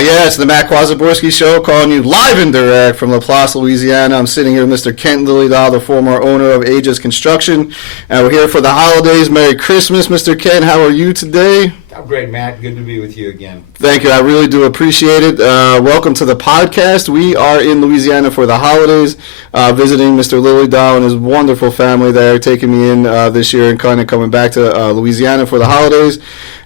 Yeah, it's the Matt Kwazaborski Show, calling you live and direct from LaPlace, Louisiana. I'm sitting here with Mr. Kent Liliedahl, the former owner of Aegis Construction, and we're here for the holidays. Merry Christmas, Mr. Kent. How are you today? I'm great, Matt. Good to be with you again. Thank you. I really do appreciate it. Welcome to the podcast. We are in Louisiana for the holidays, visiting Mr. Liliedahl and his wonderful family there, taking me in this year and kind of coming back to Louisiana for the holidays.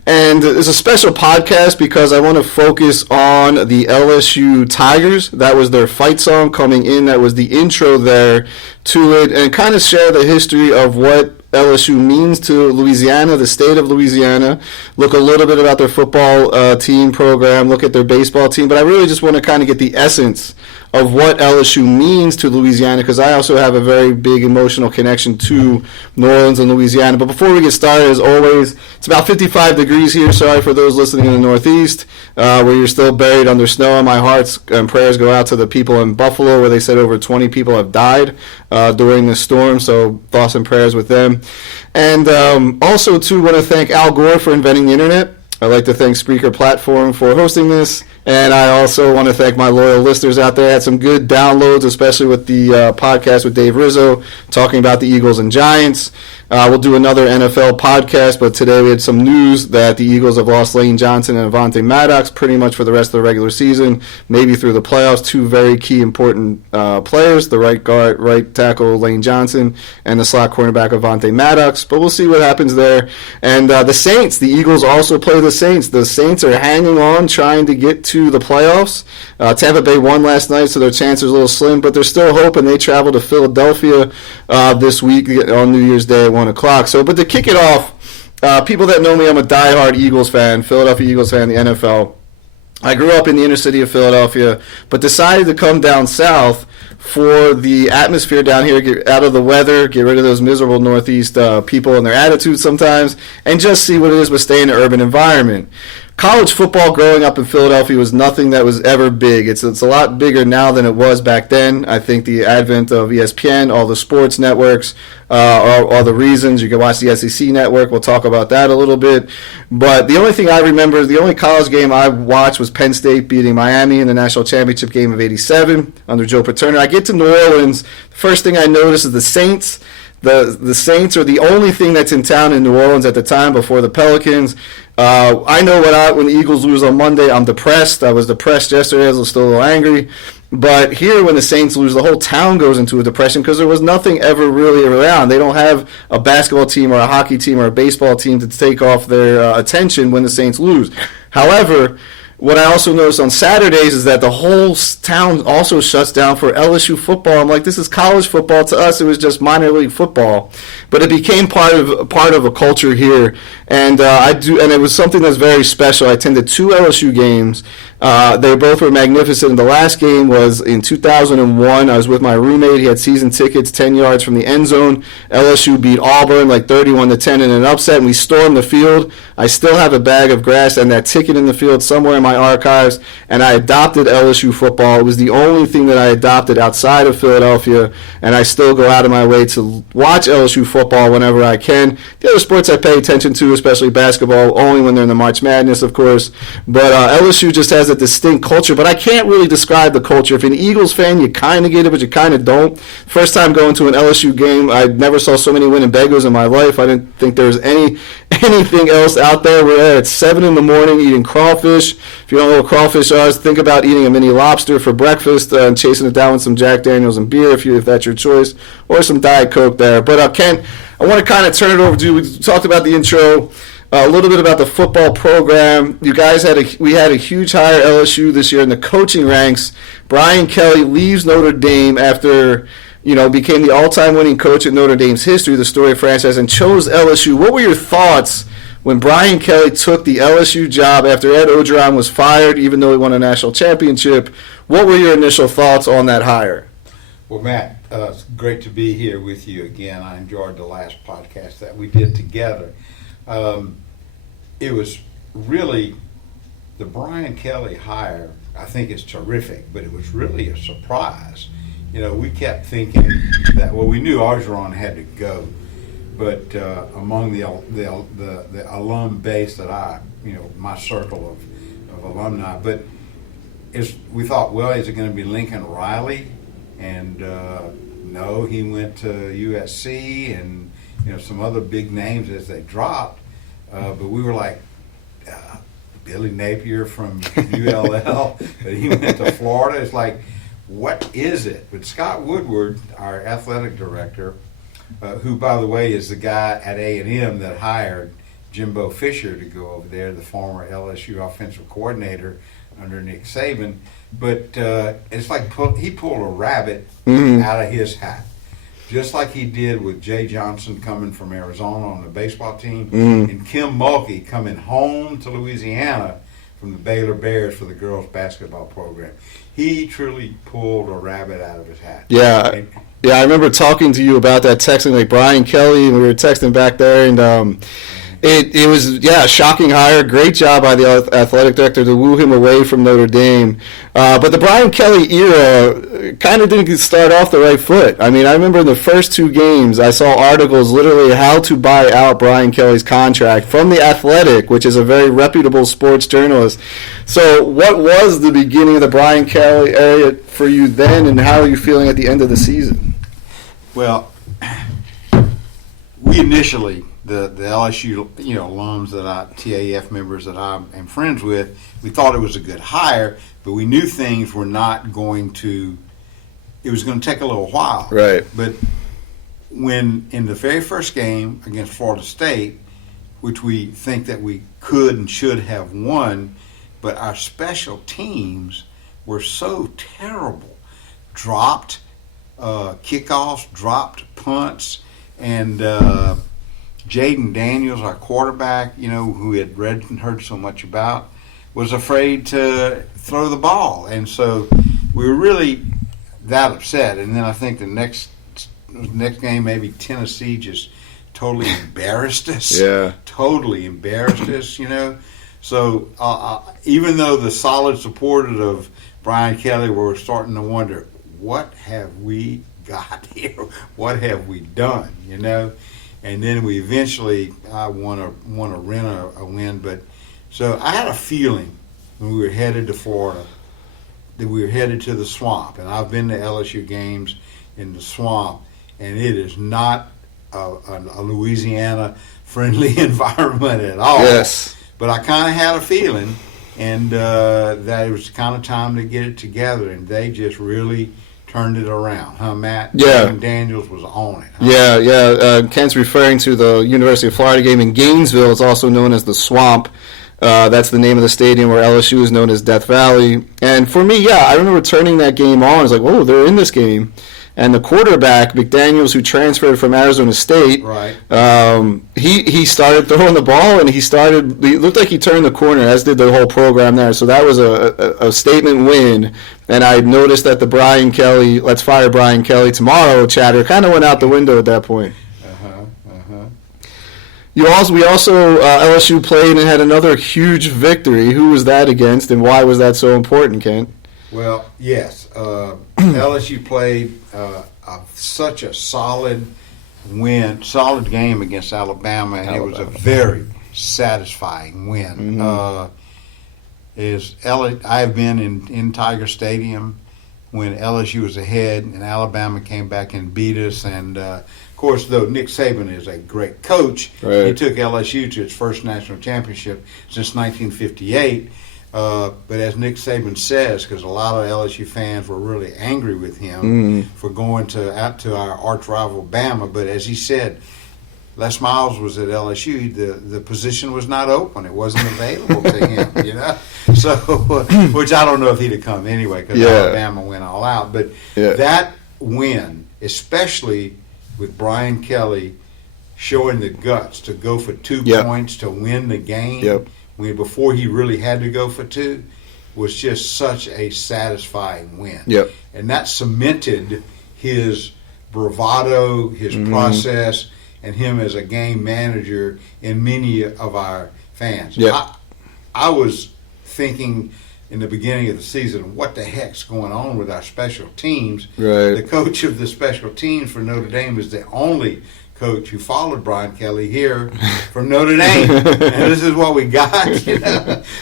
And it's a special podcast because I want to focus on the LSU Tigers. That was their fight song coming in. That was the intro there to it, and kind of share the history of what LSU means to Louisiana, the state of Louisiana, look a little bit about their football team program, look at their baseball team, but I really just want to kind of get the essence of what LSU means to Louisiana, because I also have a very big emotional connection to New Orleans and Louisiana. But before we get started, as always, it's about 55 degrees here. Sorry for those listening in the Northeast, where you're still buried under snow. My hearts and prayers go out to the people in Buffalo, where they said over 20 people have died during this storm, so thoughts and prayers with them. And also, too, want to thank Al Gore for inventing the internet. I'd like to thank Spreaker Platform for hosting this, and I also want to thank my loyal listeners out there. I had some good downloads, especially with the podcast with Dave Rizzo talking about the Eagles and Giants. We'll do another NFL podcast, but today we had some news that the Eagles have lost Lane Johnson and Avonte Maddox pretty much for the rest of the regular season, maybe through the playoffs. Two very key important players, the right tackle Lane Johnson and the slot cornerback Avonte Maddox, but we'll see what happens there. And the Saints, the Eagles also play the Saints. The Saints are hanging on, trying to get to the playoffs. Tampa Bay won last night, so their chances are a little slim, but they're still hoping. They travel to Philadelphia this week on New Year's Day at 1 o'clock. So, but to kick it off, people that know me, I'm a diehard Eagles fan, Philadelphia Eagles fan, the NFL. I grew up in the inner city of Philadelphia, but decided to come down south for the atmosphere down here, get out of the weather, get rid of those miserable Northeast people and their attitudes sometimes, and just see what it is but stay in an urban environment. College football growing up in Philadelphia was nothing that was ever big. It's a lot bigger now than it was back then. I think the advent of ESPN, all the sports networks, are the reasons. You can watch the SEC network. We'll talk about that a little bit. But the only thing I remember, the only college game I watched was Penn State beating Miami in the national championship game of '87 under Joe Paterno. I get to New Orleans. The first thing I notice is the Saints. The Saints are the only thing that's in town in New Orleans at the time before the Pelicans. I know when the Eagles lose on Monday, I'm depressed. I was depressed yesterday. I was still a little angry. But here, when the Saints lose, the whole town goes into a depression because there was nothing ever really around. They don't have a basketball team or a hockey team or a baseball team to take off their attention when the Saints lose. However, what I also noticed on Saturdays is that the whole town also shuts down for LSU football. I'm like, this is college football. To us, it was just minor league football, but it became part of a culture here, and and it was something that's very special. I attended 2 LSU games. They both were magnificent. The last game was in 2001. I was with my roommate. He had season tickets 10 yards from the end zone. LSU beat Auburn like 31-10 in an upset, and we stormed the field. I still have a bag of grass and that ticket in the field somewhere in my archives, and I adopted LSU football. It was the only thing that I adopted outside of Philadelphia, and I still go out of my way to watch LSU football whenever I can. The other sports I pay attention to, especially basketball, only when they're in the March Madness, of course. But LSU just has a distinct culture, but I can't really describe the culture. If you're an Eagles fan, you kind of get it, but you kind of don't. First time going to an LSU game, I never saw so many Winnebagos in my life. I didn't think there was anything else out there. We're there at 7 in the morning eating crawfish. If you don't know what crawfish are, think about eating a mini lobster for breakfast and chasing it down with some Jack Daniels and beer if that's your choice, or some Diet Coke there. But Ken, I want to kind of turn it over to you. We talked about the intro. A little bit about the football program. You guys we had a huge hire at LSU this year in the coaching ranks. Brian Kelly leaves Notre Dame after, became the all-time winning coach in Notre Dame's history, the Story franchise, and chose LSU. What were your thoughts when Brian Kelly took the LSU job after Ed Orgeron was fired, even though he won a national championship? What were your initial thoughts on that hire? Well, Matt, it's great to be here with you again. I enjoyed the last podcast that we did together. It was really the Brian Kelly hire. I think it's terrific, but it was really a surprise. We kept thinking that, we knew Orgeron had to go, but among the alum base that my circle of alumni, but we thought, well, is it going to be Lincoln Riley? And no, he went to USC and some other big names as they dropped. But we were like, Billy Napier from ULL, but he went to Florida. It's like, what is it? But Scott Woodward, our athletic director, who, by the way, is the guy at A&M that hired Jimbo Fisher to go over there, the former LSU offensive coordinator under Nick Saban. But it's like he pulled a rabbit out of his hat, just like he did with Jay Johnson coming from Arizona on the baseball team, and Kim Mulkey coming home to Louisiana from the Baylor Bears for the girls basketball program. He truly pulled a rabbit out of his hat. Yeah. Yeah, I remember talking to you about that, texting like Brian Kelly, and we were texting back there, and it was, a shocking hire. Great job by the athletic director to woo him away from Notre Dame. But the Brian Kelly era kind of didn't start off the right foot. I mean, I remember in the first 2 games, I saw articles literally how to buy out Brian Kelly's contract from The Athletic, which is a very reputable sports journalist. So what was the beginning of the Brian Kelly era for you then, and how are you feeling at the end of the season? Well, we initially, the LSU alums TAF members that I am friends with, we thought it was a good hire, but we knew things were not going to. It was going to take a little while. Right. But when in the very first game against Florida State, which we think that we could and should have won, but our special teams were so terrible, dropped kickoffs, dropped punts, and Jaden Daniels, our quarterback, who had read and heard so much about, was afraid to throw the ball. And so we were really that upset. And then I think the next game, maybe Tennessee just totally embarrassed us. Yeah. Totally embarrassed us, So even though the solid supporters of Brian Kelly were starting to wonder, what have we got here? What have we done, And then we eventually want to rent a win. But so I had a feeling when we were headed to Florida that we were headed to the swamp. And I've been to LSU games in the swamp, and it is not a Louisiana-friendly environment at all. Yes. But I kind of had a feeling, and that it was kind of time to get it together, and they just really turned it around, huh, Matt? Yeah. Daniels was on it. Huh? Yeah. Kent's referring to the University of Florida game in Gainesville. It's also known as the Swamp. That's the name of the stadium where LSU is known as Death Valley. And for me, I remember turning that game on. I was like, whoa, they're in this game. And the quarterback, McDaniels, who transferred from Arizona State, right. He started throwing the ball, and it looked like he turned the corner, as did the whole program there. So that was a statement win. And I noticed that the Brian Kelly, let's fire Brian Kelly tomorrow chatter kind of went out the window at that point. We also LSU played and had another huge victory. Who was that against, and why was that so important, Kent? Well, yes, LSU played such a solid game against Alabama, and it was a very satisfying win. I have been in Tiger Stadium when LSU was ahead, and Alabama came back and beat us, and of course, though Nick Saban is a great coach, right. He took LSU to its first national championship since 1958. But as Nick Saban says, because a lot of LSU fans were really angry with him for going out to our arch rival Bama. But as he said, Les Miles was at LSU. The position was not open; it wasn't available to him. So, which I don't know if he'd have come anyway, because Alabama went all out. But that win, especially with Brian Kelly showing the guts to go for 2 points to win the game. Before he really had to go for 2, was just such a satisfying win. And that cemented his bravado, his process, and him as a game manager in many of our fans. I was thinking in the beginning of the season, what the heck's going on with our special teams? Right. The coach of the special teams for Notre Dame is the only coach who followed Brian Kelly here from Notre Dame, and this is what we got.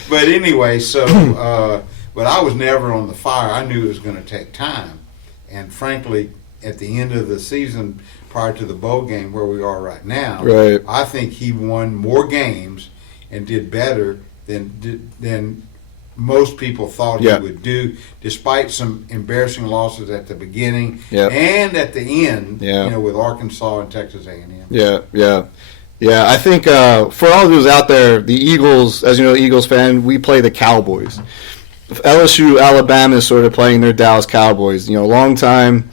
But anyway, so But I was never on the fire. I knew it was going to take time. And frankly, at the end of the season, prior to the bowl game where we are right now, right. I think he won more games and did better than most people thought he would do, despite some embarrassing losses at the beginning and at the end, with Arkansas and Texas A&M. Yeah, I think for all those out there, the Eagles, as you know, Eagles fan, we play the Cowboys. LSU, Alabama is sort of playing their Dallas Cowboys. Long time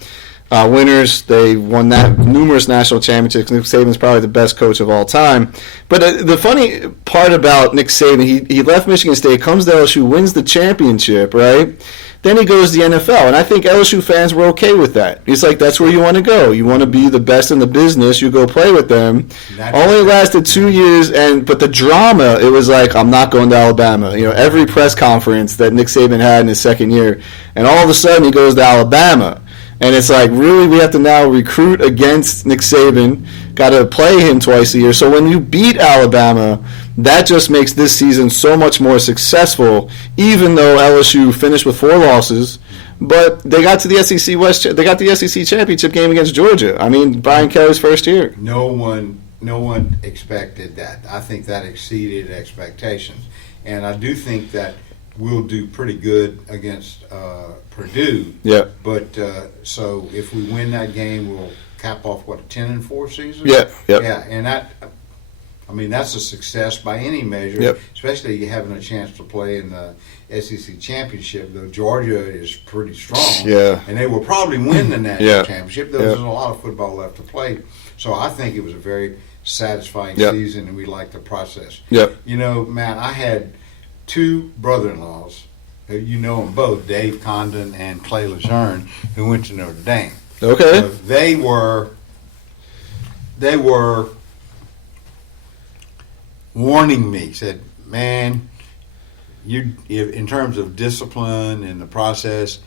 winners. They won numerous national championships. Nick Saban's probably the best coach of all time. But the funny part about Nick Saban, he left Michigan State, comes to LSU, wins the championship, right? Then he goes to the NFL, and I think LSU fans were okay with that. It's like, that's where you want to go. You want to be the best in the business. You go play with them. Only lasted 2 years, but the drama, it was like, I'm not going to Alabama. Every press conference that Nick Saban had in his second year, and all of a sudden he goes to Alabama. And it's like, really, we have to now recruit against Nick Saban, got to play him twice a year. So when you beat Alabama, that just makes this season so much more successful, even though LSU finished with 4 losses. But they got to the SEC West. They got the SEC championship game against Georgia. I mean, Brian Kelly's first year. No one expected that. I think that exceeded expectations. And I do think that we'll do pretty good against Purdue. Yeah. But so if we win that game, we'll cap off a 10-4 season. Yeah. Yeah, and that's a success by any measure. Yep. Especially having a chance to play in the SEC championship. Though Georgia is pretty strong. Yeah. And they will probably win the national championship. There's a lot of football left to play. So I think it was a very satisfying season, and we like the process. Yep. Matt, I had 2 brother-in-laws, you know them both, Dave Condon and Clay Luzerne, who went to Notre Dame. Okay. So they were warning me, said, man, in terms of discipline and the process,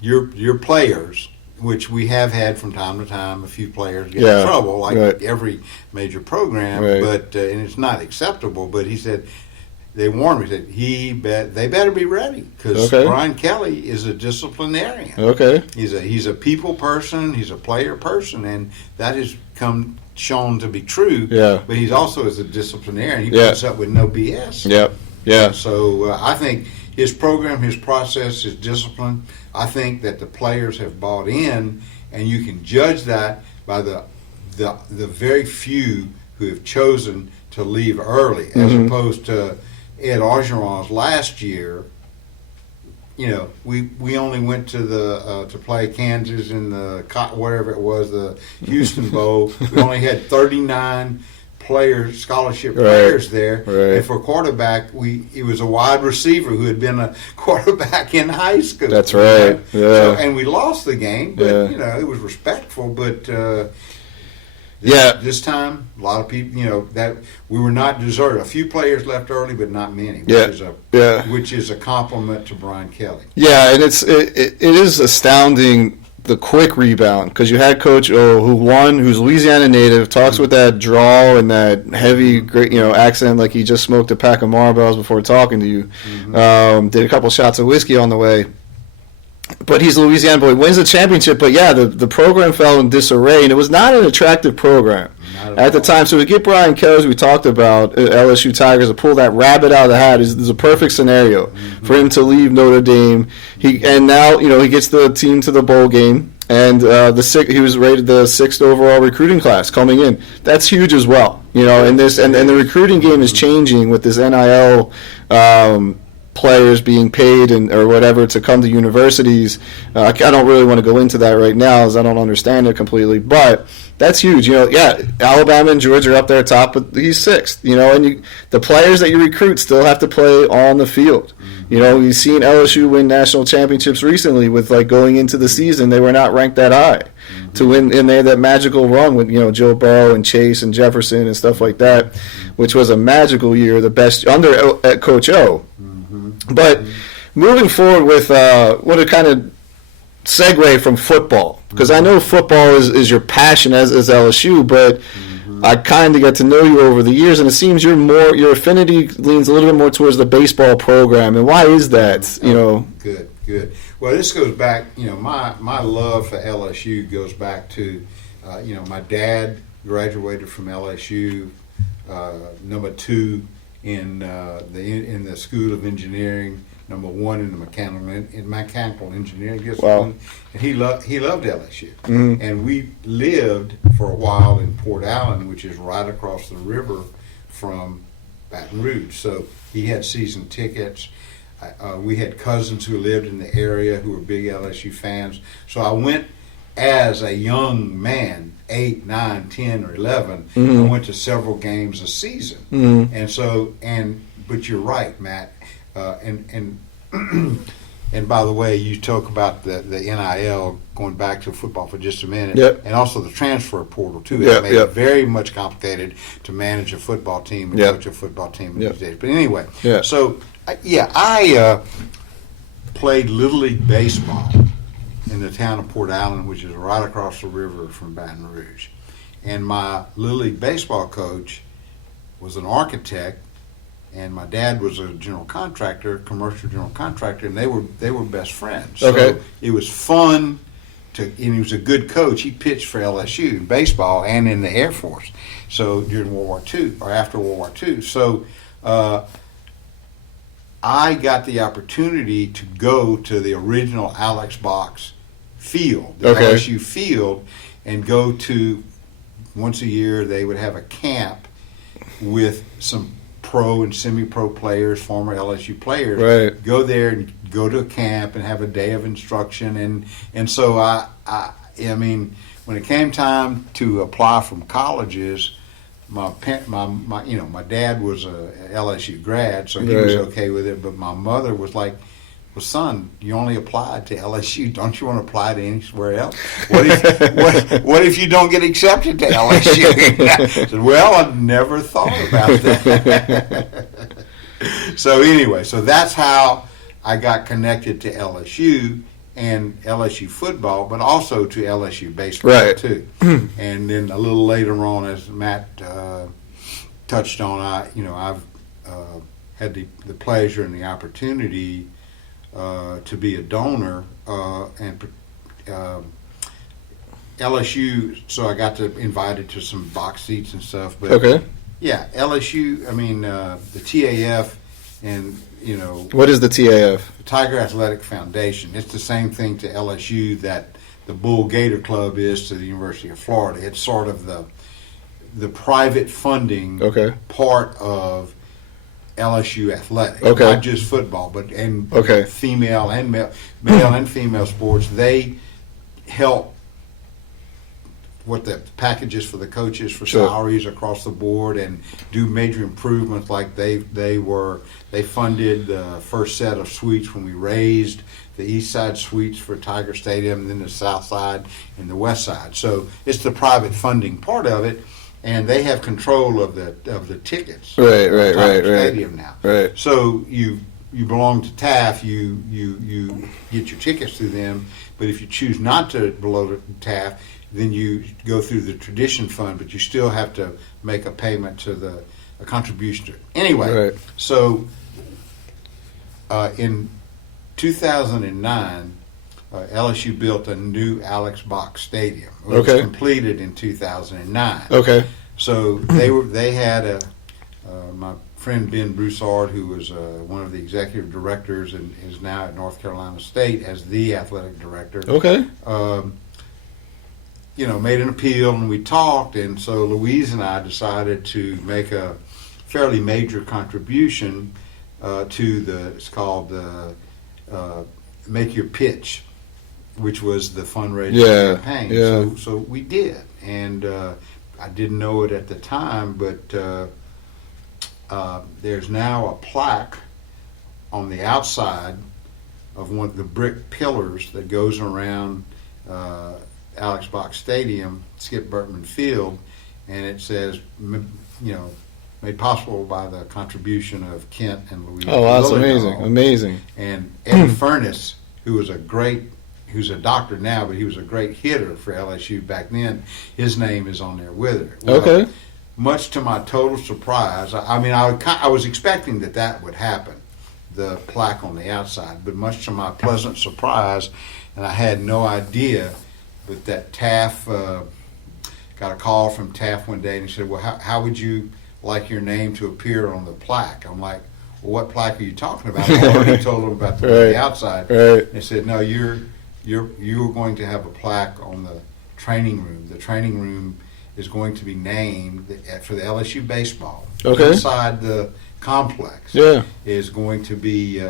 your players, which we have had from time to time, a few players get in trouble, like every major program, but and it's not acceptable. But he said, they warned me that they better be ready, because Brian Kelly is a disciplinarian. Okay. He's a people person. He's a player person, and that has shown to be true. Yeah. But he's also as a disciplinarian. He puts up with no BS. Yep. Yeah. So I think his program, his process, his discipline, I think that the players have bought in, and you can judge that by the very few who have chosen to leave early, as opposed to Ed Orgeron's last year. We only went to to play Kansas in the whatever it was, the Houston Bowl. We only had 39 scholarship players there, and for quarterback, it was a wide receiver who had been a quarterback in high school. That's right. Yeah. So, and we lost the game, but it was respectful. But this time, a lot of people, that we were not deserted. A few players left early, but not many, which is a compliment to Brian Kelly. Yeah, and it is astounding, the quick rebound, because you had Coach O, who's Louisiana native, talks with that drawl and that heavy, great, accent, like he just smoked a pack of Marlboros before talking to you. Did a couple shots of whiskey on the way. But he's a Louisiana boy, wins the championship. But the program fell in disarray, and it was not an attractive program at the time. So to get Brian Kelly, as we talked about, LSU Tigers, to pull that rabbit out of the hat is a perfect scenario for him to leave Notre Dame. Now he gets the team to the bowl game, and he was rated the 6th overall recruiting class coming in. That's huge as well. And the recruiting game is changing with this NIL. Players being paid or whatever to come to universities. I don't really want to go into that right now, as I don't understand it completely. But that's huge. Alabama and Georgia are up there top, but he's 6th. And the players that you recruit still have to play on the field. We've seen LSU win national championships recently with going into the season, they were not ranked that high to win, and they had that magical run with Joe Burrow and Chase and Jefferson and stuff like that, which was a magical year, the best under Coach O. But moving forward with what a kind of segue from football, because I know football is your passion as LSU, but I kind of got to know you over the years, and it seems your affinity leans a little bit more towards the baseball program. And why is that? Good. Well, this goes back. My love for LSU goes back to, my dad graduated from LSU, number 2 in the School of Engineering, number 1 in the mechanical engineering discipline. Wow. And he loved LSU. Mm-hmm. And we lived for a while in Port Allen, which is right across the river from Baton Rouge. So he had season tickets. We had cousins who lived in the area who were big LSU fans. So I went as a young man, 8, 9, 10, or 11. Mm-hmm. I went to several games a season. Mm-hmm. But you're right, Matt. And by the way, you talk about the NIL, going back to football for just a minute, yep. and also the transfer portal too. Yep, It made it very much complicated to manage a football team and coach a football team these days. But anyway, so I played Little League baseball in the town of Port Allen, which is right across the river from Baton Rouge. And my Little League baseball coach was an architect, and my dad was a commercial general contractor, and they were best friends. Okay. So it was fun and he was a good coach. He pitched for LSU in baseball and in the Air Force. So during World War II or after World War II. So I got the opportunity to go to the original Alex Box field, the LSU field, and go to, once a year they would have a camp with some pro and semi-pro players, former LSU players. Right. Go there and go to a camp and have a day of instruction, and so I mean, when it came time to apply from colleges, my dad was a LSU grad, so he was okay with it, but my mother was like, well, son, you only applied to LSU. Don't you want to apply to anywhere else? What if you don't get accepted to LSU? I said, well, I've never thought about that. So anyway, so that's how I got connected to LSU and LSU football, but also to LSU baseball too. And then a little later on, as Matt touched on, I've had the pleasure and the opportunity to be a donor, and LSU, so I got invited to some box seats and stuff. But yeah, LSU, I mean, the TAF, and what is the TAF? The Tiger Athletic Foundation. It's the same thing to LSU that the Bull Gator Club is to the University of Florida. It's sort of the private funding part of LSU athletics, not just football, but female and male and female sports. They help what the packages for the coaches for salaries across the board, and do major improvements. Like they funded the first set of suites when we raised the east side suites for Tiger Stadium, and then the south side and the west side. So it's the private funding part of it. And they have control of the tickets. Right. Stadium now. Right. So you belong to TAF. You get your tickets through them. But if you choose not to belong to TAF, then you go through the tradition fund. But you still have to make a payment to a contribution to it. Anyway, so in 2009. LSU built a new Alex Box Stadium. It was completed in 2009. So they had my friend Ben Broussard, who was one of the executive directors and is now at North Carolina State as the athletic director. Made an appeal, and we talked, and so Louise and I decided to make a fairly major contribution to it's called Make Your Pitch, which was the fundraising campaign. So we did, and I didn't know it at the time, but there's now a plaque on the outside of one of the brick pillars that goes around Alex Box Stadium, Skip Bertman Field, and it says, made possible by the contribution of Kent and Louise. Oh, that's amazing. And Eddie Furness, who's a doctor now, but he was a great hitter for LSU back then. His name is on there with her. Well, much to my total surprise, I was expecting that would happen, the plaque on the outside, but much to my pleasant surprise, and I had no idea, but that Taft, got a call from Taft one day, and he said, well, how would you like your name to appear on the plaque? I'm like, well, what plaque are you talking about? I already told him about the outside. Right. They said, no, you're going to have a plaque on the training room. The training room is going to be named for the LSU baseball. Okay. Inside the complex is going to be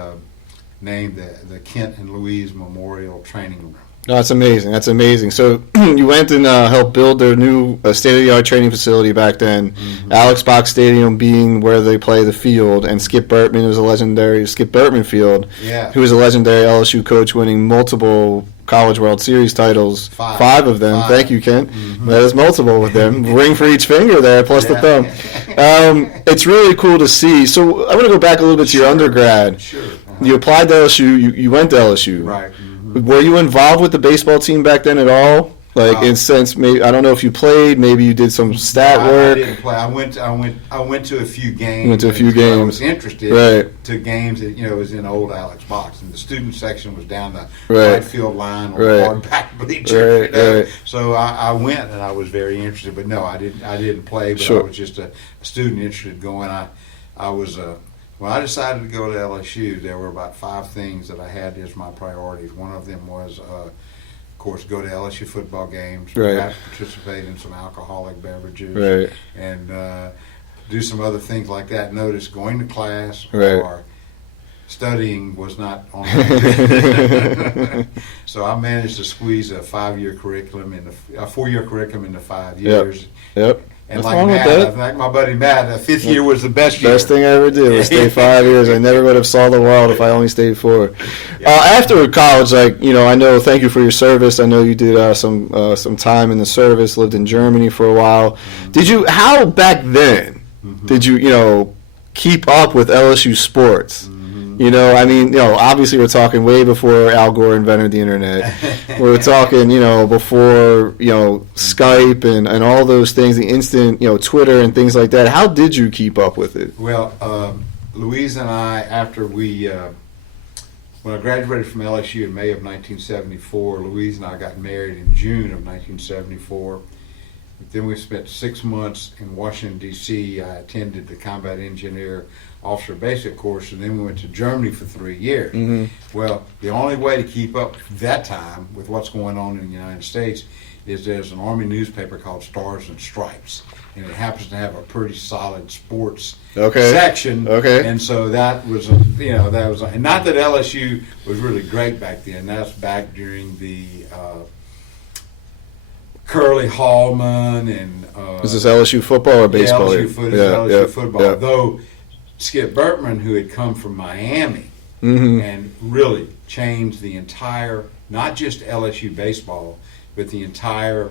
named the Kent and Louise Memorial Training Room. No, that's amazing. That's amazing. So you went and helped build their new state-of-the-art training facility back then. Mm-hmm. Alex Box Stadium being where they play the field, and Skip Bertman was a legendary Skip Bertman Field, who was a legendary LSU coach, winning multiple College World Series titles, five of them. Thank you, Kent. Mm-hmm. That is multiple with them. Ring for each finger there, plus the thumb. It's really cool to see. So I'm going to go back a little bit to your undergrad. Sure. You applied to LSU. You went to LSU. Right. Were you involved with the baseball team back then at all? Like, in sense, maybe I don't know if you played. Maybe you did some stat work. I didn't play. I went to a few games. You went to a few games. I was interested to games that it was in old Alex Box, and the student section was down the right field line or hard back bleacher. So I went, and I was very interested. But no, I didn't play. But I was just a student interested going. I was When I decided to go to LSU, there were about 5 things that I had as my priorities. One of them was, of course, go to LSU football games, perhaps participate in some alcoholic beverages, and do some other things like that. Notice going to class or studying was not on my So I managed to squeeze a 4-year curriculum into 5 years. Yep. And like my buddy Matt, the 5th year was the best year. Best thing I ever did was stay 5 years. I never would have saw the world if I only stayed 4. After college, I know. Thank you for your service. I know you did some time in the service. Lived in Germany for a while. Mm-hmm. How back then did you keep up with LSU sports? Mm-hmm. Obviously we're talking way before Al Gore invented the internet. We're talking, before, Skype and all those things, the instant, Twitter and things like that. How did you keep up with it? Well, Louise and I, after when I graduated from LSU in May of 1974, Louise and I got married in June of 1974. Then we spent 6 months in Washington, D.C. I attended the Combat Engineer Officer Basic course, and then we went to Germany for 3 years. Mm-hmm. Well, the only way to keep up that time with what's going on in the United States is there's an Army newspaper called Stars and Stripes, and it happens to have a pretty solid sports section. And so that was, and not that LSU was really great back then. That's back during the Curly Hallman and is this LSU football or baseball? LSU football. Though Skip Bertman, who had come from Miami and really changed the entire, not just LSU baseball, but the entire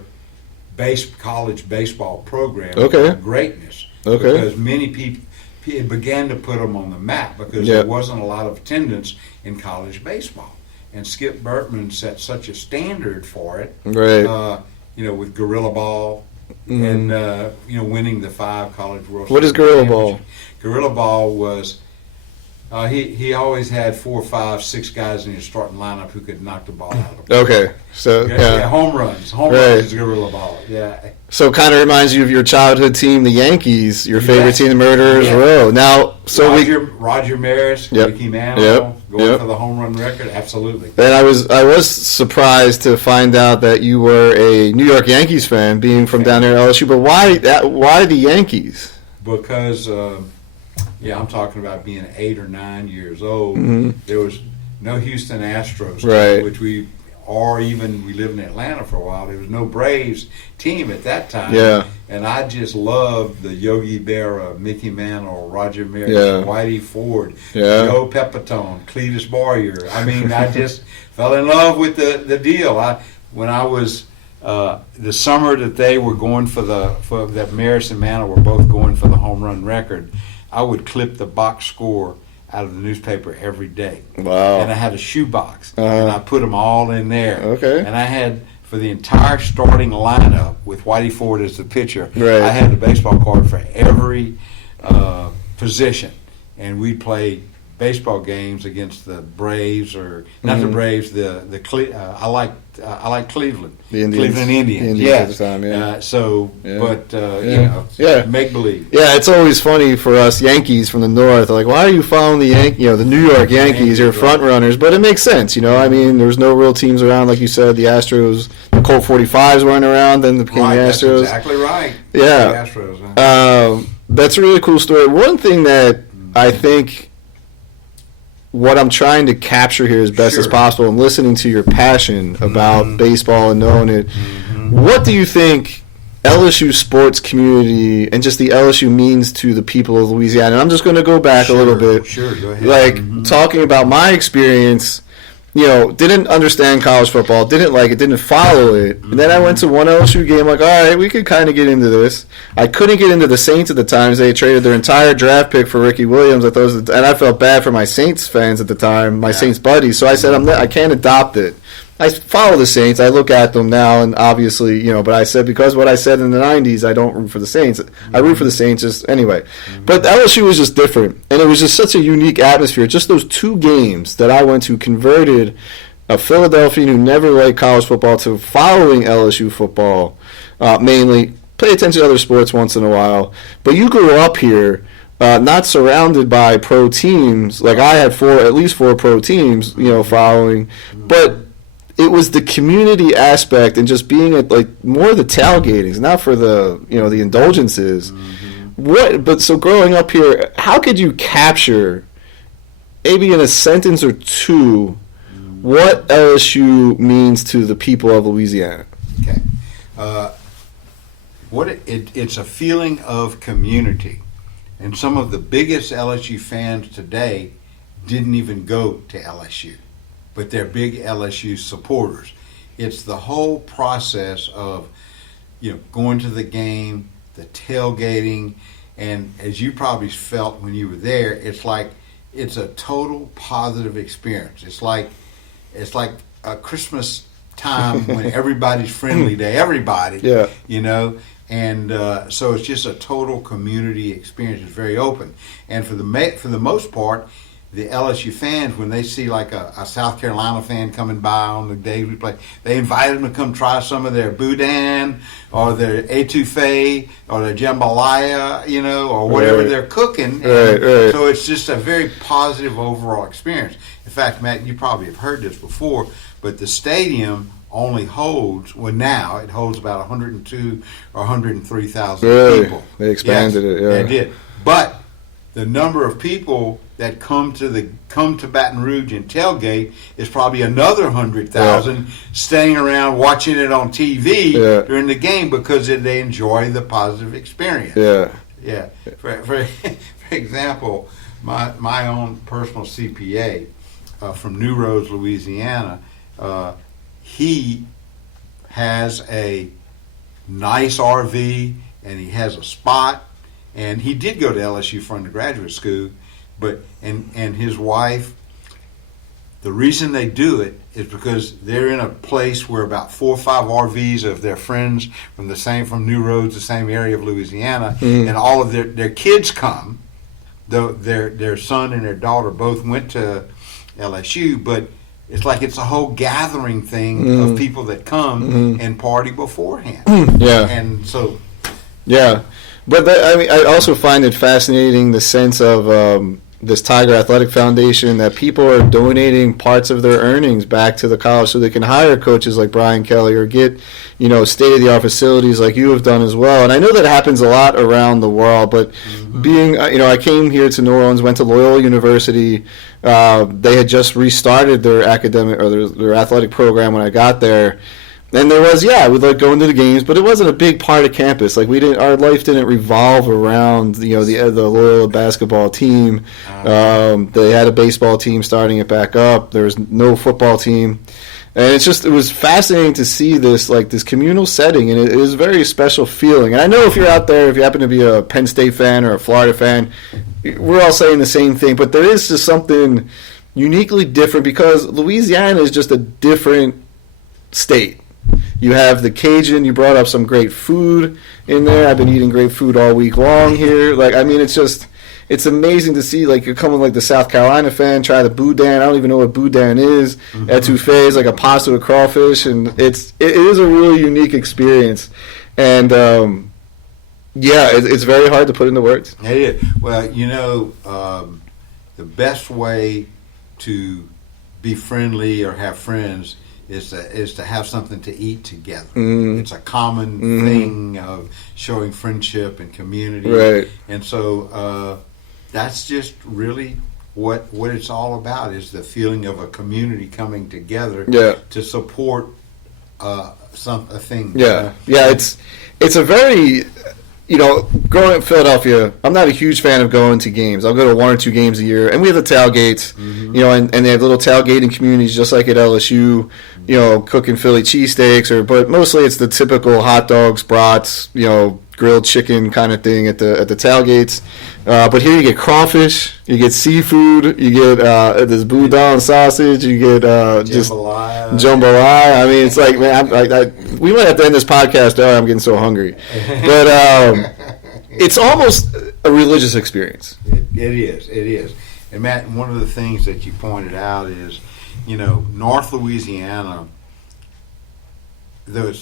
college baseball program with greatness. Because many people, it began to put them on the map because there wasn't a lot of attendance in college baseball. And Skip Bertman set such a standard for it. With Gorilla Ball and, winning the 5 College World Series. What is Gorilla Ball? Gorilla Ball was, he always had 4, 5, 6 guys in his starting lineup who could knock the ball out of him. Home runs. Home runs is Gorilla Ball, So it kind of reminds you of your childhood team, the Yankees, your favorite team, the Murderers Row. Now, Roger Maris, Mickey Mantle, going for the home run record, absolutely. And I was surprised to find out that you were a New York Yankees fan, being from down there at LSU. But why the Yankees? Because, I'm talking about being 8 or 9 years old. Mm-hmm. There was no Houston Astros team, which we lived in Atlanta for a while. There was no Braves team at that time. And I just loved the Yogi Berra, Mickey Mantle, Roger Maris, Whitey Ford, Joe Pepitone, Cletus Boyer. I just fell in love with the deal. When I was the summer that they were going that Maris and Mantle were both going for the home run record, I would clip the box score out of the newspaper every day. Wow. And I had a shoebox, and I put them all in there. And I had for the entire starting lineup with Whitey Ford as the pitcher. Right. I had the baseball card for every position, and we'd play baseball games against the Braves or not the Braves. I like Cleveland. The Indians. Cleveland Indians. At the time, Make believe. Yeah, it's always funny for us Yankees from the north. Like, why are you following the New York Yankees? You're front runners, but it makes sense. I mean, there was no real teams around, like you said. The Astros, the Colt 45s weren't around, then became the Astros. That's exactly right. Yeah, the Astros. That's a really cool story. One thing that I think, what I'm trying to capture here as best as possible, and listening to your passion about baseball and knowing it. What do you think LSU sports community and just the LSU means to the people of Louisiana? And I'm just going to go back a little bit. Sure, go ahead. Like, talking about my experience, didn't understand college football, didn't like it, didn't follow it. And then I went to one LSU game, like, all right, we could kind of get into this. I couldn't get into the Saints at the time. They traded their entire draft pick for Ricky Williams. I thought and I felt bad for my Saints fans at the time, my Saints buddies. So I said, I can't adopt it. I follow the Saints. I look at them now, and obviously, but I said, because what I said in the 90s, I don't root for the Saints. I root for the Saints just anyway. But LSU was just different, and it was just such a unique atmosphere. Just those two games that I went to converted a Philadelphian who never liked college football to following LSU football, mainly. Pay attention to other sports once in a while. But you grew up here, not surrounded by pro teams. Like, I had at least four pro teams, following. But it was the community aspect and just being at, like, more the tailgatings, not for the the indulgences. So growing up here, how could you capture, maybe in a sentence or two, what LSU means to the people of Louisiana? Okay, it's a feeling of community, and some of the biggest LSU fans today didn't even go to LSU. But they're big LSU supporters. It's the whole process of, going to the game, the tailgating, and as you probably felt when you were there, it's a total positive experience. It's like a Christmas time when everybody's friendly to everybody. And so it's just a total community experience. It's very open, and for the most part, the LSU fans, when they see like a South Carolina fan coming by on the day we play, they invite them to come try some of their boudin or their etouffee or their jambalaya, or whatever they're cooking. Right. So it's just a very positive overall experience. In fact, Matt, you probably have heard this before, but the stadium only holds, now it holds about 102 or 103,000 people. They expanded it, yeah. They did. But the number of people that come to Baton Rouge and tailgate is probably another 100,000 staying around watching it on TV during the game because they enjoy the positive experience. Yeah. For example, my own personal CPA from New Roads, Louisiana, he has a nice RV and he has a spot, and he did go to LSU for undergraduate school. But and his wife, the reason they do it is because they're in a place where about 4 or 5 RVs of their friends from New Roads, the same area of Louisiana, and all of their kids come. Their son and their daughter both went to LSU, but it's like it's a whole gathering thing of people that come and party beforehand. And so but I also find it fascinating, the sense of this Tiger Athletic Foundation, that people are donating parts of their earnings back to the college so they can hire coaches like Brian Kelly or get, state-of-the-art facilities like you have done as well. And I know that happens a lot around the world, but being, I came here to New Orleans, went to Loyola University. They had just restarted their academic or their athletic program when I got there. And there was, we'd like going to the games, but it wasn't a big part of campus. Like, our life didn't revolve around, the Loyola basketball team. They had a baseball team starting it back up. There was no football team. And it was fascinating to see this communal setting, and it is a very special feeling. And I know if you're out there, if you happen to be a Penn State fan or a Florida fan, we're all saying the same thing, but there is just something uniquely different because Louisiana is just a different state. You have the Cajun. You brought up some great food in there. I've been eating great food all week long here. Like, I mean, it's amazing to see, like, you're coming like the South Carolina fan, try the boudin. I don't even know what boudin is. Etouffee is like a pasta with crawfish, and it is a really unique experience. And, it's very hard to put into words. It is. Well, the best way to be friendly or have friends is to have something to eat together. It's a common thing of showing friendship and community. Right. And so that's just really what it's all about, is the feeling of a community coming together to support a thing. Yeah. It's a very, growing up in Philadelphia, I'm not a huge fan of going to games. I'll go to 1 or 2 games a year, and we have the tailgates, and they have little tailgating communities just like at LSU, cooking Philly cheesesteaks, but mostly it's the typical hot dogs, brats, grilled chicken kind of thing at the tailgates. But here you get crawfish, you get seafood, you get this boudin sausage, you get just jambalaya. I mean, it's like, man, we might have to end this podcast. I'm getting so hungry. But it's almost a religious experience. It is. And Matt, one of the things that you pointed out is, North Louisiana, though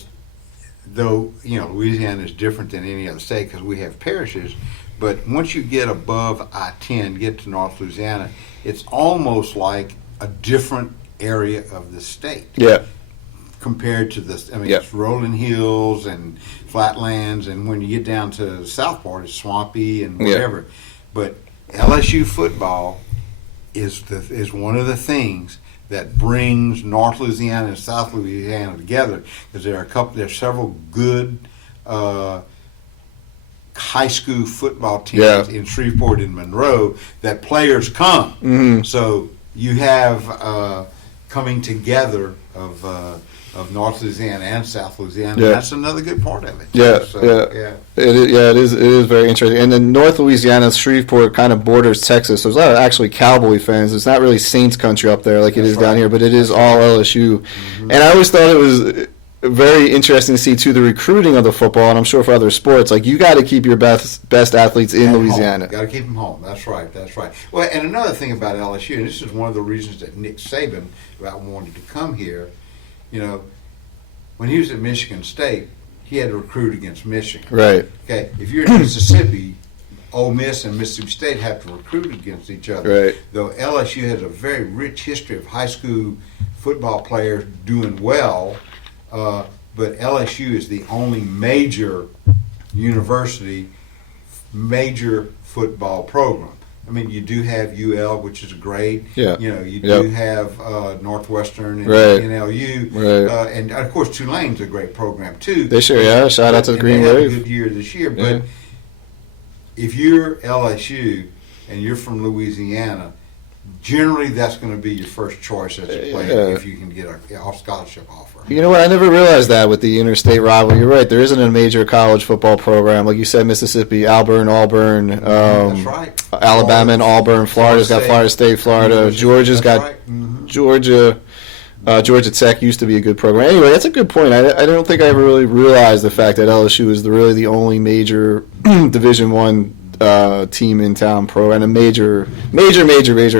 Louisiana is different than any other state because we have parishes, but once you get above I-10, get to North Louisiana, it's almost like a different area of the state. Yeah. Compared to this, it's rolling hills and flatlands, and when you get down to the south part, it's swampy and whatever. Yeah. But LSU football is one of the things that brings North Louisiana and South Louisiana together, because there's several good high school football teams in Shreveport and Monroe that players come. So you have coming together of North Louisiana and South Louisiana. Yeah. That's another good part of it. It is very interesting. And then North Louisiana, Shreveport kind of borders Texas, so there's a lot of actually Cowboy fans. It's not really Saints country up there like it is down here, but it is all LSU. And I always thought it was very interesting to see too the recruiting of the football, and I'm sure for other sports, like, you got to keep your best athletes in Louisiana. Got to keep them home. That's right. Well, and another thing about LSU, and this is one of the reasons that Nick Saban wanted to come here. When he was at Michigan State, he had to recruit against Michigan. Right. Okay. If you're in Mississippi, Ole Miss and Mississippi State have to recruit against each other. Right. Though LSU has a very rich history of high school football players doing well, but LSU is the only major university, major football program. I mean, you do have UL, which is great. Yeah. You do have Northwestern and NLU. Right. And, of course, Tulane's a great program, too. They sure, yeah. Shout out to the Green Wave. They had a good year this year. But if you're LSU and you're from Louisiana, generally that's going to be your first choice as a player if you can get a scholarship offer. You know what? I never realized that with the interstate rivalry. You're right. There isn't a major college football program. Like you said, Mississippi, Auburn. That's right. Alabama and Auburn. Florida's got Florida State, Florida. Georgia's got Georgia. Georgia Tech used to be a good program. Anyway, that's a good point. I don't think I ever really realized the fact that LSU is really the only major Division I team in town program, a major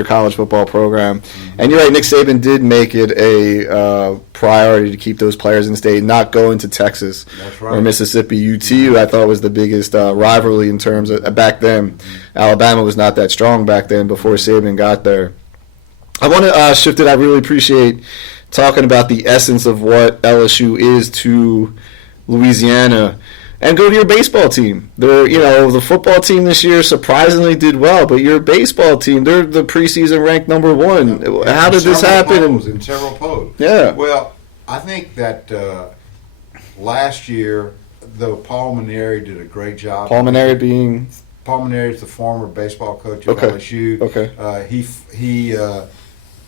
college football program. And you're right, Nick Saban did make it a priority to keep those players in state, not going to Texas or Mississippi. UT, I thought, was the biggest rivalry in terms of back then. Alabama was not that strong back then before Saban got there. I want to shift it. I really appreciate talking about the essence of what LSU is to Louisiana. And go to your baseball team. The football team this year surprisingly did well, but your baseball team, they're the preseason ranked number 1. How did this happen? In several polls. Yeah. Well, I think that last year, though Paul Maneri did a great job. Paul Maneri is the former baseball coach of LSU. Okay. He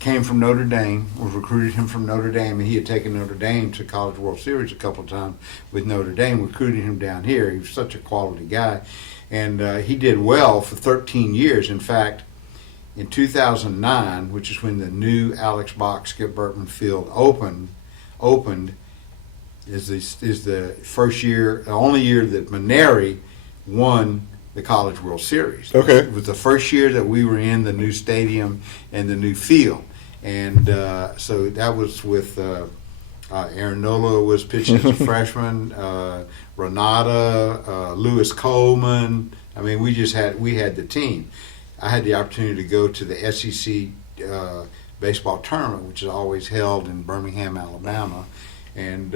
came from Notre Dame, was recruited him from Notre Dame, and he had taken Notre Dame to College World Series a couple of times with Notre Dame, recruited him down here. He was such a quality guy. And he did well for 13 years. In fact, in 2009, which is when the new Alex Box, Skip Bertman Field opened, is the first year, the only year that Maneri won the College World Series. Okay. It was the first year that we were in the new stadium and the new field. And so that was with Aaron Nola was pitching as a freshman, Renata, Lewis Coleman. I mean, we had the team. I had the opportunity to go to the SEC baseball tournament, which is always held in Birmingham, Alabama, and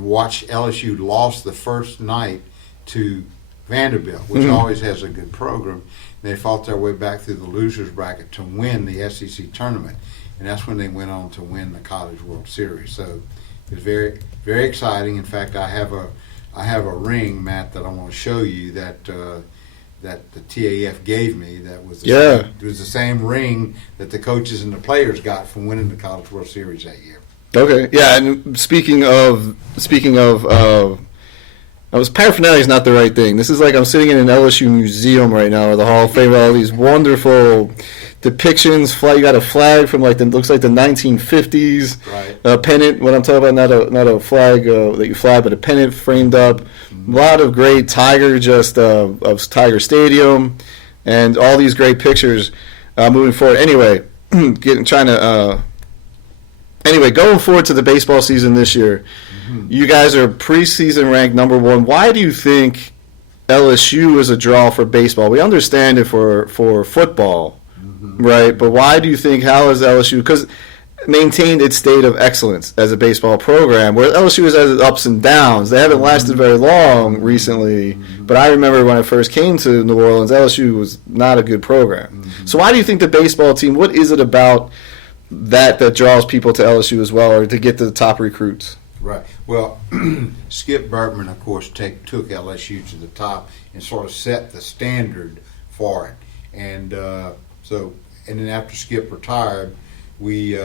watch LSU lost the first night to Vanderbilt, which always has a good program. They fought their way back through the losers bracket to win the SEC tournament, and that's when they went on to win the College World Series. So it was very, very exciting. In fact, I have a ring, Matt, that I want to show you that that the TAF gave me. That was it was the same ring that the coaches and the players got from winning the College World Series that year. Okay, yeah, and speaking of, I was paraphernalia is not the right thing. This is like I'm sitting in an LSU museum right now, or the Hall of Fame, with all these wonderful depictions. You got a flag from looks like the 1950s. Right. A pennant. What I'm talking about, not a flag that you fly, but a pennant framed up. A lot of great Tiger, of Tiger Stadium, and all these great pictures moving forward. Anyway, going forward to the baseball season this year, you guys are preseason ranked number 1. Why do you think LSU is a draw for baseball? We understand it for football, right? But why do you think, how is LSU, because maintained its state of excellence as a baseball program, where LSU has had its ups and downs. They haven't lasted very long recently, but I remember when I first came to New Orleans, LSU was not a good program. So why do you think the baseball team, what is it about that draws people to LSU as well, or to get the top recruits? Right. Well, Skip Bertman, of course, took LSU to the top and sort of set the standard for it. And then after Skip retired, we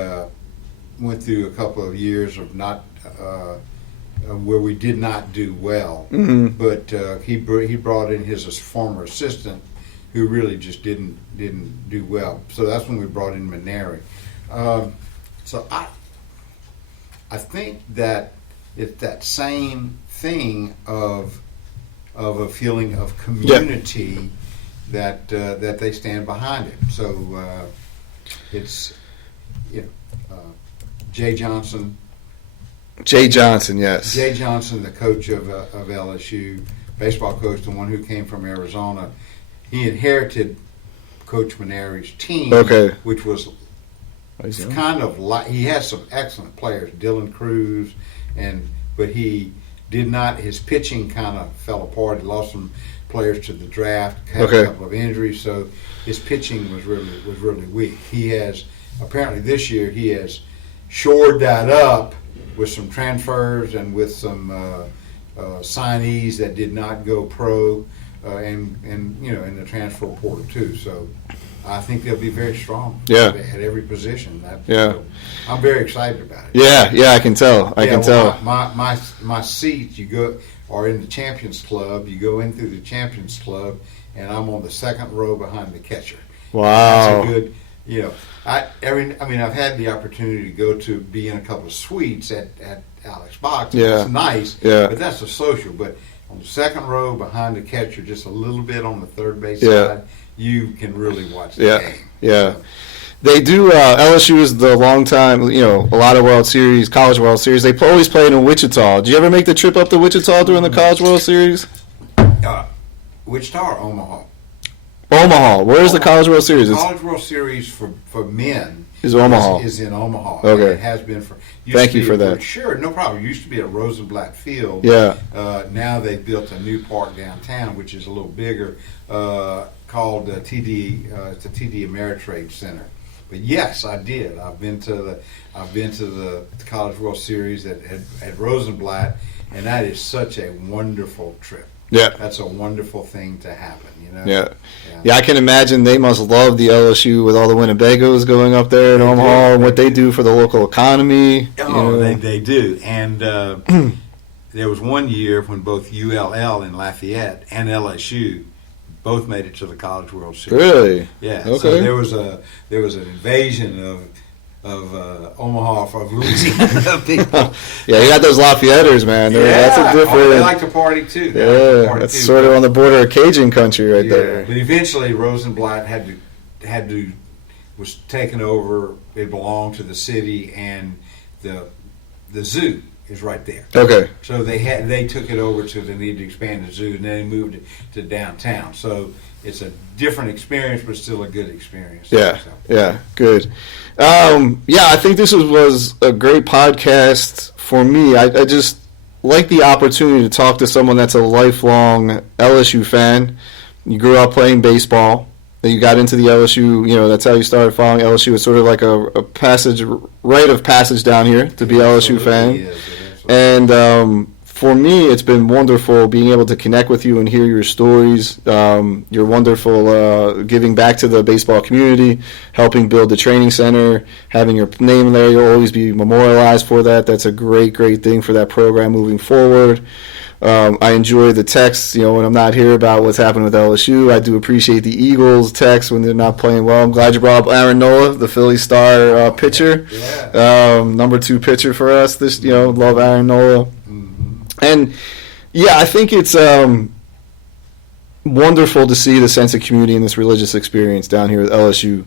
went through a couple of years of not where we did not do well. But he brought in his former assistant, who really just didn't do well. So that's when we brought in Maneri. So I think that it's that same thing of a feeling of community that they stand behind it. So it's Jay Johnson. Jay Johnson, yes. Jay Johnson, the coach of LSU, baseball coach, the one who came from Arizona. He inherited Coach Maneri's team, which was kind of like, he has some excellent players, Dylan Cruz, but he did not. His pitching kind of fell apart. He lost some players to the draft, had a couple of injuries, so his pitching was really weak. He has apparently this year he has shored that up with some transfers and with some signees that did not go pro, and in the transfer portal too. So I think they'll be very strong. Yeah. At every position. So I'm very excited about it. Yeah, I can tell. I can tell. My seats, are in the Champions Club. You go in through the Champions Club, and I'm on the second row behind the catcher. Wow. That's a good. I've had the opportunity to be in a couple of suites at Alex Box. Yeah. It's nice. Yeah. But that's a social. But on the second row behind the catcher, just a little bit on the third base side, you can really watch the game. Yeah. So. They do. LSU is the long time, a lot of World Series, College World Series. They always played in Wichita. Did you ever make the trip up to Wichita during the College World Series? Wichita or Omaha? Omaha. Where's the College World Series? The College World Series for men is Omaha. Is in Omaha. Okay. It has been for. Thank you for that. Sure, no problem. It used to be at Rosenblatt Field. Yeah. Now they've built a new park downtown, which is a little bigger, called TD. It's the TD Ameritrade Center. But yes, I did. I've been to the College World Series at Rosenblatt, and that is such a wonderful trip. Yeah, that's a wonderful thing to happen. Yeah, I can imagine they must love the LSU with all the Winnebagos going up there in Omaha and what they do for the local economy. They do. And there was one year when both ULL in Lafayette and LSU both made it to the College World Series. Really? Yeah. Okay. So there was an invasion Omaha, of Louisiana people. Yeah, you got those Lafayette's, man. That's a different. They like to party too. That's sort of on the border of Cajun country right there. But eventually, Rosenblatt was taken over. It belonged to the city, and the zoo is right there. Okay. So they took it over to they needed to expand the zoo, and then they moved it to downtown. So it's a different experience, but still a good experience. Yeah, so. Yeah, good. I think this was a great podcast for me. I just like the opportunity to talk to someone that's a lifelong LSU fan. You grew up playing baseball. Then you got into the LSU, that's how you started following LSU. It's sort of like a rite of passage down here to be an LSU fan. Yes, and for me, it's been wonderful being able to connect with you and hear your stories. You're wonderful giving back to the baseball community, helping build the training center, having your name there. You'll always be memorialized for that. That's a great, great thing for that program moving forward. I enjoy the texts, when I'm not here about what's happening with LSU. I do appreciate the Eagles texts when they're not playing well. I'm glad you brought up Aaron Nola, the Philly Star pitcher, number 2 pitcher for us. This, love Aaron Nola, and I think it's wonderful to see the sense of community and this religious experience down here at LSU.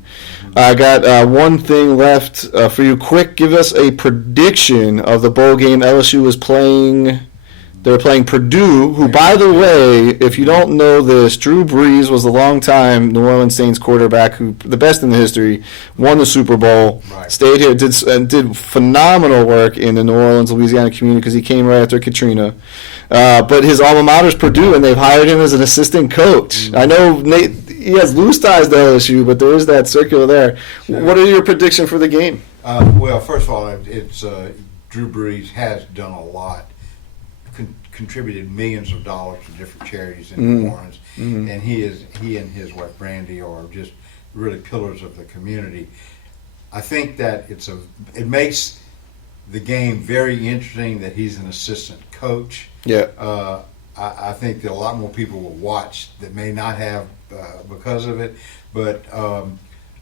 I got one thing left for you. Quick, give us a prediction of the bowl game LSU is playing. They're playing Purdue, who, by the way, if you don't know this, Drew Brees was the longtime New Orleans Saints quarterback, who the best in the history, won the Super Bowl, stayed here, did phenomenal work in the New Orleans, Louisiana community because he came right after Katrina. But his alma mater is Purdue, and they've hired him as an assistant coach. I know he has loose ties to LSU, but there is that circular there. Sure. What are your predictions for the game? Well, first of all, it's Drew Brees has done a lot. Contributed millions of dollars to different charities in New Orleans, and he and his wife Brandy are just really pillars of the community. I think that it makes the game very interesting that he's an assistant coach. Yeah. I think that a lot more people will watch that may not have because of it, but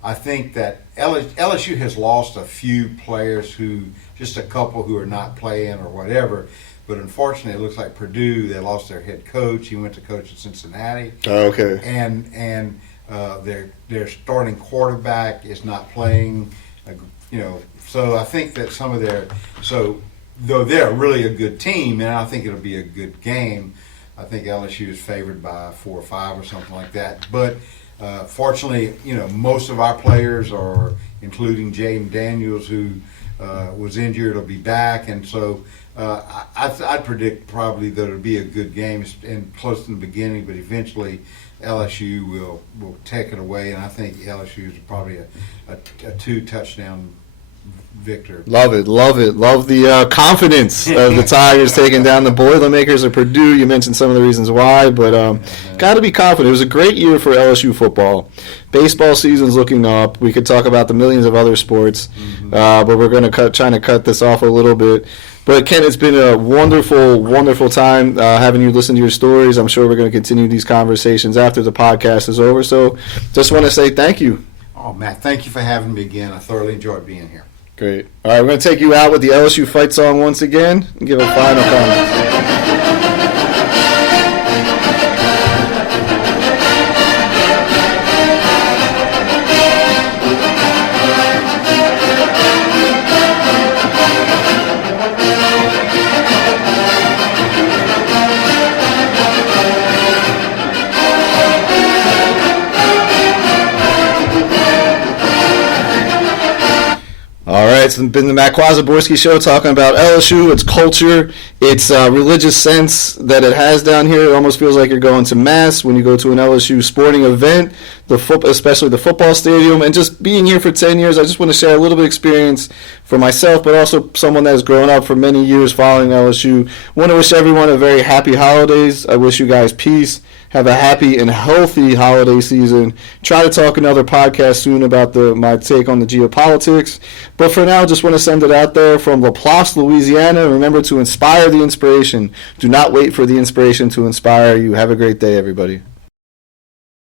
I think that LSU has lost a few players just a couple who are not playing or whatever. But unfortunately, it looks like Purdue, they lost their head coach. He went to coach at Cincinnati. Oh, okay. And their starting quarterback is not playing. So I think that though they're really a good team, and I think it'll be a good game. I think LSU is favored by 4 or 5 or something like that. But fortunately, most of our players are, including Jaden Daniels, who was injured, will be back, and so. I'd predict probably that it'll be a good game and close in the beginning, but eventually LSU will take it away, and I think LSU is probably a 2-touchdown victor. Love it. Love the confidence of the Tigers taking down the Boilermakers of Purdue. You mentioned some of the reasons why, but got to be confident. It was a great year for LSU football. Baseball season's looking up. We could talk about the millions of other sports, but we're going to trying to cut this off a little bit. But, Ken, it's been a wonderful, wonderful time having you listen to your stories. I'm sure we're going to continue these conversations after the podcast is over. So just want to say thank you. Oh, Matt, thank you for having me again. I thoroughly enjoyed being here. Great. All right, we're going to take you out with the LSU fight song once again and give a final comment. It's been the Matt Kwazaborski Show talking about LSU, its culture, its religious sense that it has down here. It almost feels like you're going to Mass when you go to an LSU sporting event, especially the football stadium. And just being here for 10 years, I just want to share a little bit of experience for myself, but also someone that has grown up for many years following LSU. I want to wish everyone a very happy holidays. I wish you guys peace. Have a happy and healthy holiday season. Try to talk another podcast soon about my take on the geopolitics. But for now, just want to send it out there from Laplace, Louisiana. Remember to inspire the inspiration. Do not wait for the inspiration to inspire you. Have a great day, everybody.